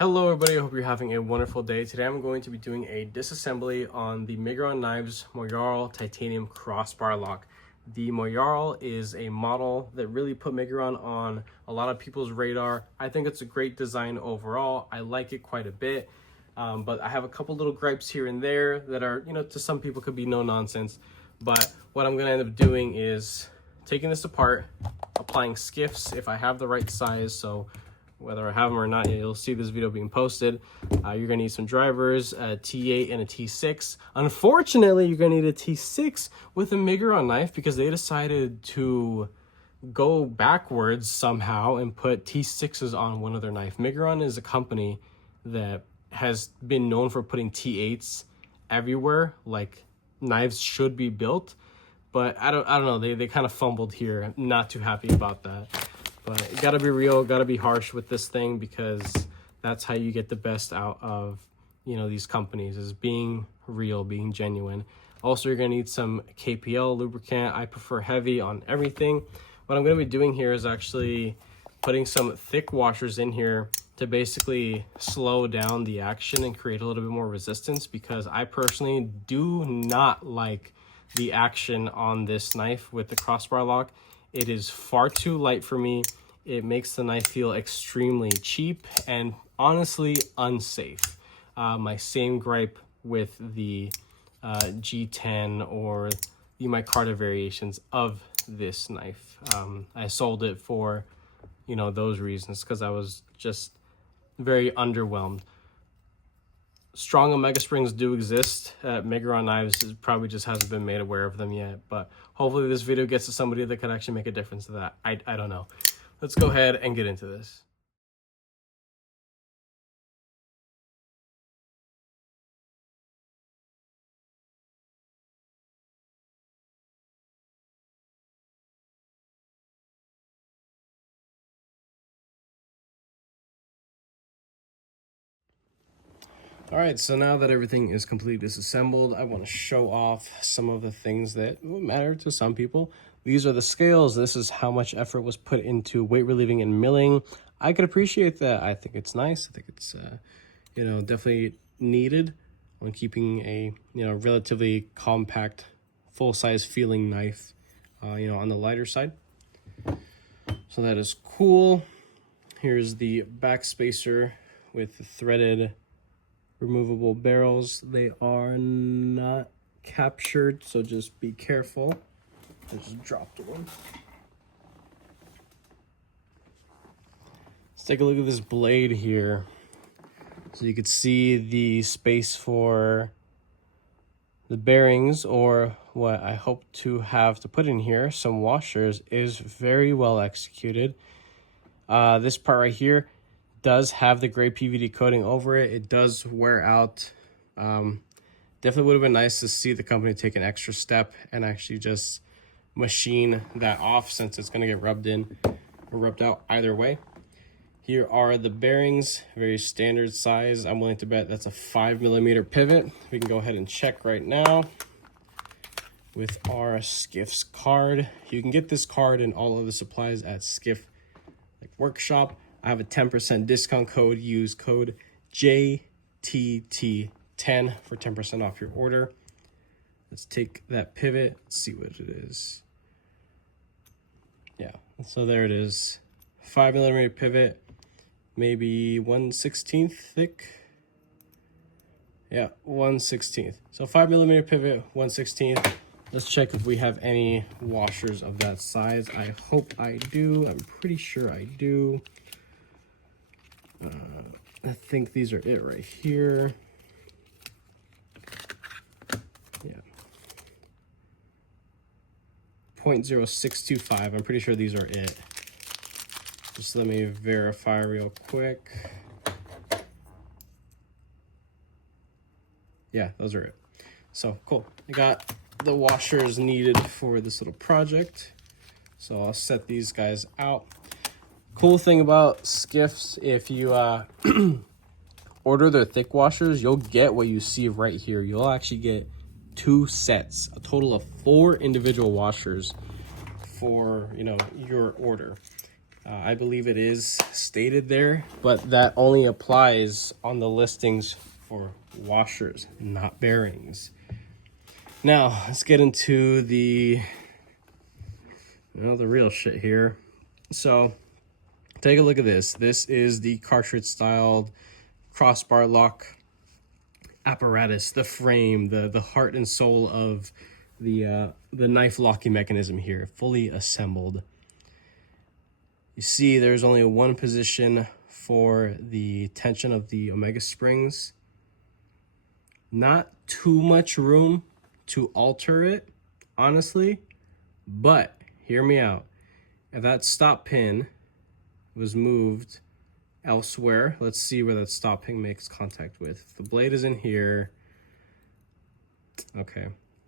Hello everybody, I hope you're having a wonderful day. Today I'm going to be doing a disassembly on the Migron Knives Moyarl Titanium Crossbar Lock. The Moyarl is a model that really put Migron on a lot of people's radar. I think it's a great design overall. I like it quite a bit, but I have a couple little gripes here and there that are, to some people could be no nonsense. But what I'm gonna end up doing is taking this apart, applying skiffs if I have the right size. So whether I have them or not, you'll see this video being posted. You're gonna need some drivers, a T8 and a T6. Unfortunately, you're gonna need a T6 with a Migron knife because they decided to go backwards somehow and put T6s on one of their knife. Migron is a company that has been known for putting T8s everywhere, like knives should be built. But I don't know, they kind of fumbled here. I'm not too happy about that. But you gotta be real, gotta be harsh with this thing because that's how you get the best out of, these companies, is being real, being genuine. Also, you're gonna need some KPL lubricant. I prefer heavy on everything. What I'm gonna be doing here is actually putting some thick washers in here to basically slow down the action and create a little bit more resistance, because I personally do not like the action on this knife with the crossbar lock. It is far too light for me. It makes the knife feel extremely cheap and honestly unsafe. My same gripe with the G10 or the micarta variations of this knife. I sold it for, those reasons, because I was just very underwhelmed. Strong omega springs do exist at Migron Knives. It probably just hasn't been made aware of them yet, but hopefully this video gets to somebody that could actually make a difference to that. I don't know. Let's go ahead and get into this. All right, so now that everything is completely disassembled, I want to show off some of the things that matter to some people. These are the scales. This is how much effort was put into weight relieving and milling. I could appreciate that. I think it's nice. I think it's, definitely needed when keeping a, relatively compact, full-size feeling knife, on the lighter side. So that is cool. Here's the back spacer with the threaded removable barrels. They are not captured, so just be careful. I just dropped one. Let's take a look at this blade here. So you could see the space for the bearings, or what I hope to have to put in here, some washers, is very well executed. This part right here does have the gray PVD coating over it. It does wear out. Definitely would have been nice to see the company take an extra step and actually just machine that off, since it's going to get rubbed in or rubbed out either way. Here are the bearings, very standard size. I'm willing to bet that's a 5mm pivot. We can go ahead and check right now with our Skiff's card. You can get this card and all of the supplies at Skiff Workshop. I have a 10% discount code. Use code JTT10 for 10% off your order. Let's take that pivot, see what it is. Yeah, so there it is. 5mm pivot, maybe 1/16 thick. Yeah, 1/16. So 5mm pivot, 1/16. Let's check if we have any washers of that size. I hope I do. I'm pretty sure I do. I think these are it right here. Yeah. 0.0625. I'm pretty sure these are it. Just let me verify real quick. Yeah, those are it. So cool. I got the washers needed for this little project. So I'll set these guys out. Cool thing about Skiffs, if you order their thick washers, you'll get what you see right here. You'll actually get 2 sets, a total of 4 individual washers for your order. I believe it is stated there, but that only applies on the listings for washers, not bearings. Now, let's get into the real shit here. So, take a look at this. This is the cartridge-styled crossbar lock apparatus, the frame, the heart and soul of the knife locking mechanism here, fully assembled. You see there's only one position for the tension of the Omega springs. Not too much room to alter it, honestly, but hear me out. If that stop pin was moved elsewhere, let's see where that stop pin makes contact with. If the blade is in here, okay,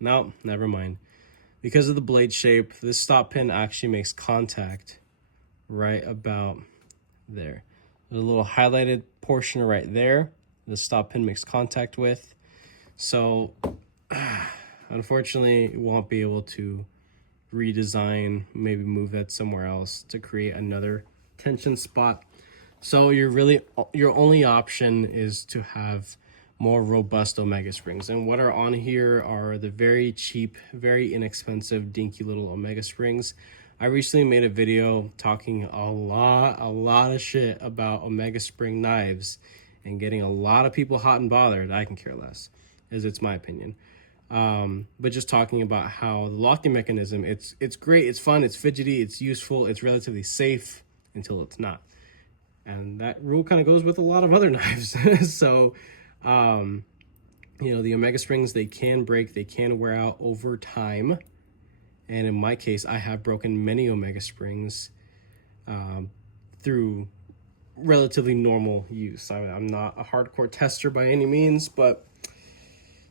no, never mind. Because of the blade shape, this stop pin actually makes contact right about there. There's a little highlighted portion right there the stop pin makes contact with. So unfortunately, you won't be able to redesign, maybe move that somewhere else to create another tension spot. So your only option is to have more robust Omega springs. And what are on here are the very cheap, very inexpensive, dinky little Omega springs. I recently made a video talking a lot of shit about Omega spring knives and getting a lot of people hot and bothered. I can care less, as it's my opinion. But just talking about how the locking mechanism, it's great, it's fun, it's fidgety, it's useful, it's relatively safe until it's not. And that rule kind of goes with a lot of other knives. So, the Omega springs, they can break, they can wear out over time. And in my case, I have broken many Omega springs through relatively normal use. I'm not a hardcore tester by any means, but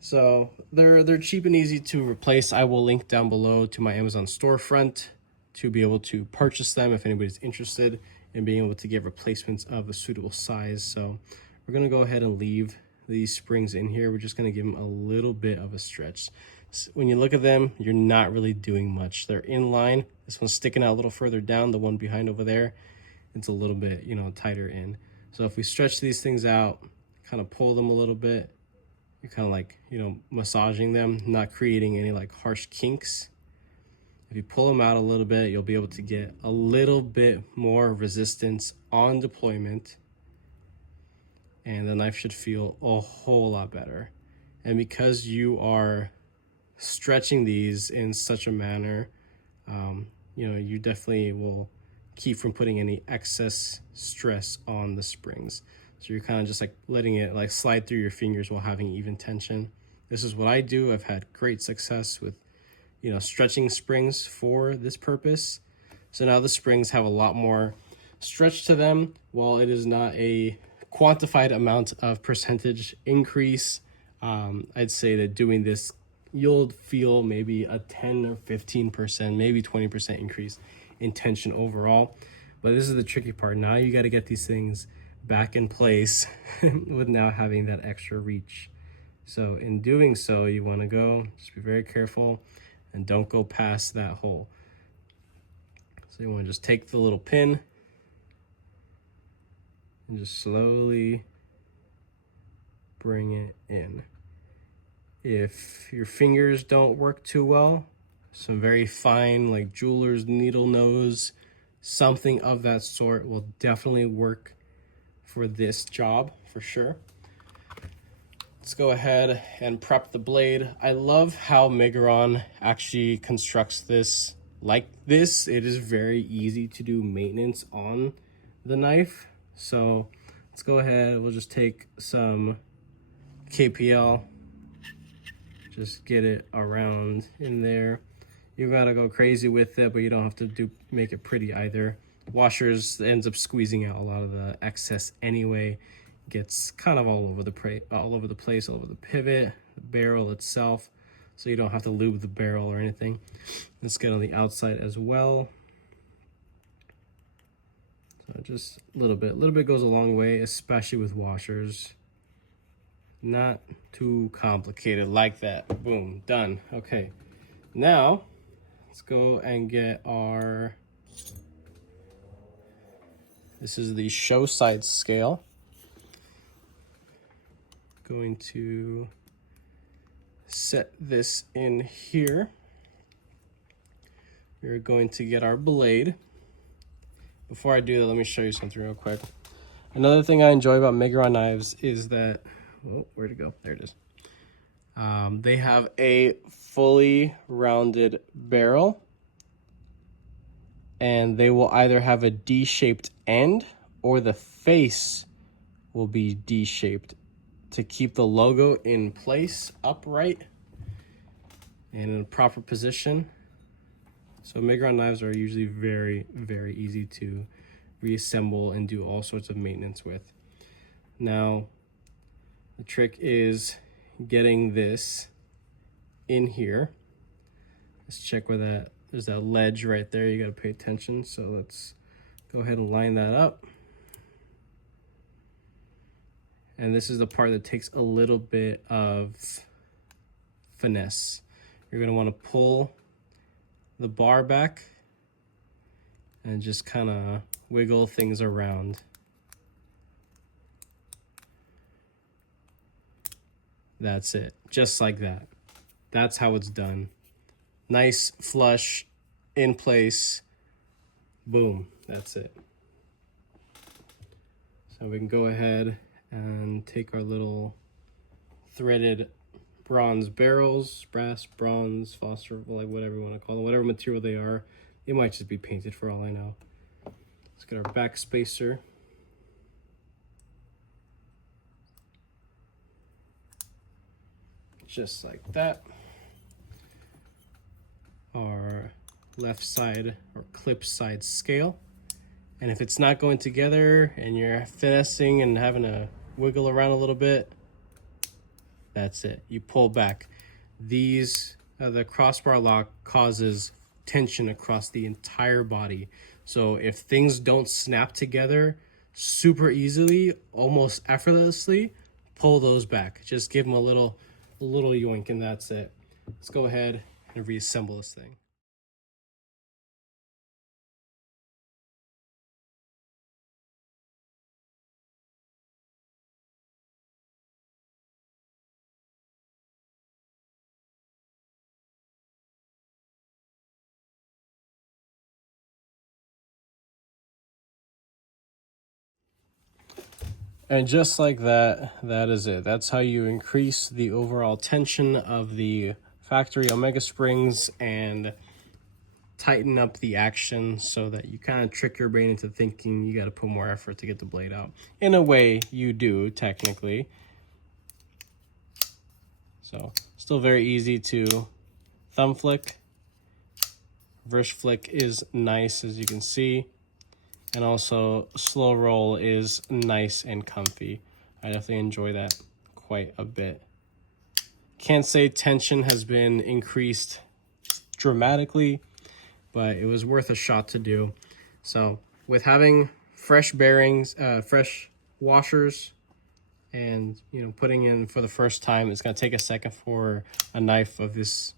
so they're cheap and easy to replace. I will link down below to my Amazon storefront to be able to purchase them if anybody's interested in being able to get replacements of a suitable size. So we're gonna go ahead and leave these springs in here. We're just gonna give them a little bit of a stretch. When you look at them, you're not really doing much. They're in line. This one's sticking out a little further down. The one behind over there, it's a little bit, tighter in. So if we stretch these things out, kind of pull them a little bit, you're kind of like, massaging them, not creating any like harsh kinks. If you pull them out a little bit, you'll be able to get a little bit more resistance on deployment, and the knife should feel a whole lot better. And because you are stretching these in such a manner, you definitely will keep from putting any excess stress on the springs. So you're kind of just like letting it like slide through your fingers while having even tension. This is what I do. I've had great success with stretching springs for this purpose. So now the springs have a lot more stretch to them. While it is not a quantified amount of percentage increase, I'd say that doing this, you'll feel maybe a 10 or 15%, maybe 20% increase in tension overall. But this is the tricky part. Now you got to get these things back in place with now having that extra reach. So in doing so, you want to just be very careful and don't go past that hole. So you want to just take the little pin and just slowly bring it in. If your fingers don't work too well, some very fine, like jeweler's needle nose, something of that sort will definitely work for this job for sure. Let's go ahead and prep the blade. I love how Migron actually constructs this like this. It is very easy to do maintenance on the knife. So let's go ahead, we'll just take some KPL, just get it around in there. You gotta go crazy with it, but you don't have to make it pretty either. Washers ends up squeezing out a lot of the excess anyway. Gets kind of all over the place, all over the pivot, the barrel itself, so you don't have to lube the barrel or anything. Let's get on the outside as well. So just a little bit goes a long way, especially with washers. Not too complicated like that. Boom, done. Okay, now let's go and get our This is the show side scale. Going to set this in here. We're going to get our blade. Before I do that, let me show you something real quick. Another thing I enjoy about Migron knives is that, oh, where'd it go? There it is. They have a fully rounded barrel, and they will either have a D-shaped end or the face will be D-shaped to keep the logo in place, upright, and in a proper position. So Migron knives are usually very, very easy to reassemble and do all sorts of maintenance with. Now, the trick is getting this in here. Let's check where there's that ledge right there. You got to pay attention. So let's go ahead and line that up. And this is the part that takes a little bit of finesse. You're going to want to pull the bar back and just kind of wiggle things around. That's it, just like that. That's how it's done. Nice, flush, in place, boom, that's it. So we can go ahead and take our little threaded bronze barrels, brass, bronze, phosphor, like whatever you want to call them, whatever material they are. It might just be painted for all I know. Let's get our back spacer. Just like that. Our left side or clip side scale. And if it's not going together and you're finessing and having to wiggle around a little bit, that's it. You pull back. These, the crossbar lock causes tension across the entire body. So if things don't snap together super easily, almost effortlessly, pull those back. Just give them a little yoink and that's it. Let's go ahead and reassemble this thing. And just like that, that is it. That's how you increase the overall tension of the factory Omega springs and tighten up the action so that you kind of trick your brain into thinking you got to put more effort to get the blade out. In a way, you do, technically. So, still very easy to thumb flick. Reverse flick is nice, as you can see. And also, slow roll is nice and comfy. I definitely enjoy that quite a bit. Can't say tension has been increased dramatically, but it was worth a shot to do. So, with having fresh bearings, fresh washers, and putting in for the first time, it's gonna take a second for a knife of this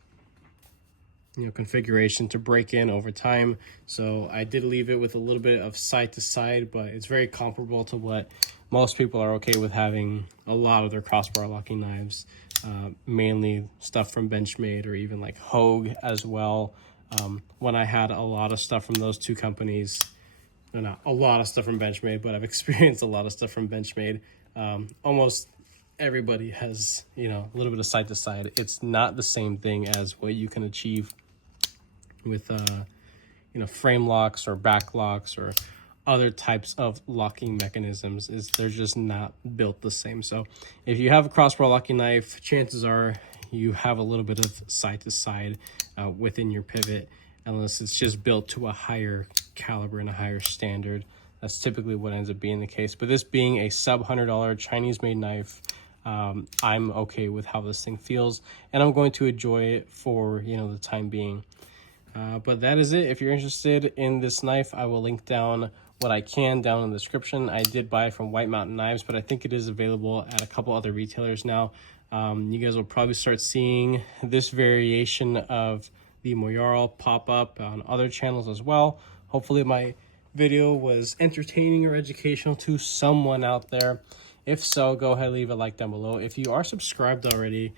configuration to break in over time. So I did leave it with a little bit of side to side, but it's very comparable to what most people are okay with having a lot of their crossbar locking knives, mainly stuff from Benchmade or even like Hogue as well. When I had a lot of stuff from those two companies, not a lot of stuff from Benchmade, but I've experienced a lot of stuff from Benchmade. Almost everybody has, a little bit of side to side. It's not the same thing as what you can achieve with, frame locks or back locks or other types of locking mechanisms. They're just not built the same. So if you have a crossbar locking knife, chances are you have a little bit of side to side within your pivot, unless it's just built to a higher caliber and a higher standard. That's typically what ends up being the case. But this being a sub $100 Chinese made knife, I'm okay with how this thing feels, and I'm going to enjoy it for the time being. But that is it. If you're interested in this knife, I will link down what I can down in the description. I did buy it from White Mountain Knives, but I think it is available at a couple other retailers now. You guys will probably start seeing this variation of the Moyarl pop up on other channels as well. Hopefully my video was entertaining or educational to someone out there. If so, go ahead and leave a like down below. If you are subscribed already,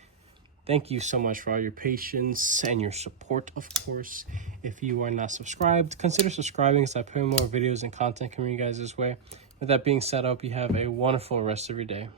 thank you so much for all your patience and your support, of course. If you are not subscribed, consider subscribing as I put more videos and content coming you guys this way. With that being said, I hope you have a wonderful rest of your day.